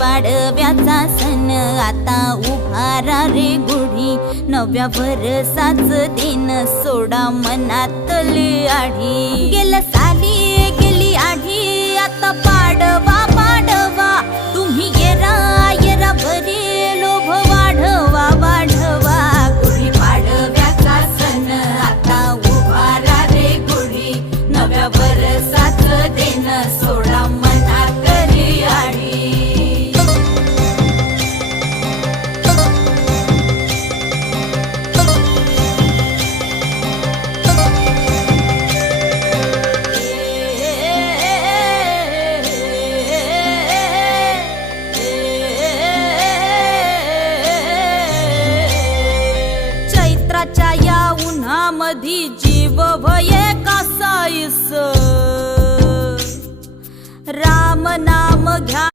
पाडव्याचा सण आता उभारा रे गुढी, नव्या वर्षाच दिन सोडा मनातली आढी। गेलं साली गेली आढी, आता पाडवा पाडवा, तुम्ही येरा येरा बरे लोभ वाढवा वाढवा। गुढी पाडव्याचा सण आता उभारा रे गुढी, नव्या वर्षाच दिन सोडा मनातली आढी। चैत्राच्या या उन्हामधी जीव भये कासाईस, राम नाम घ्या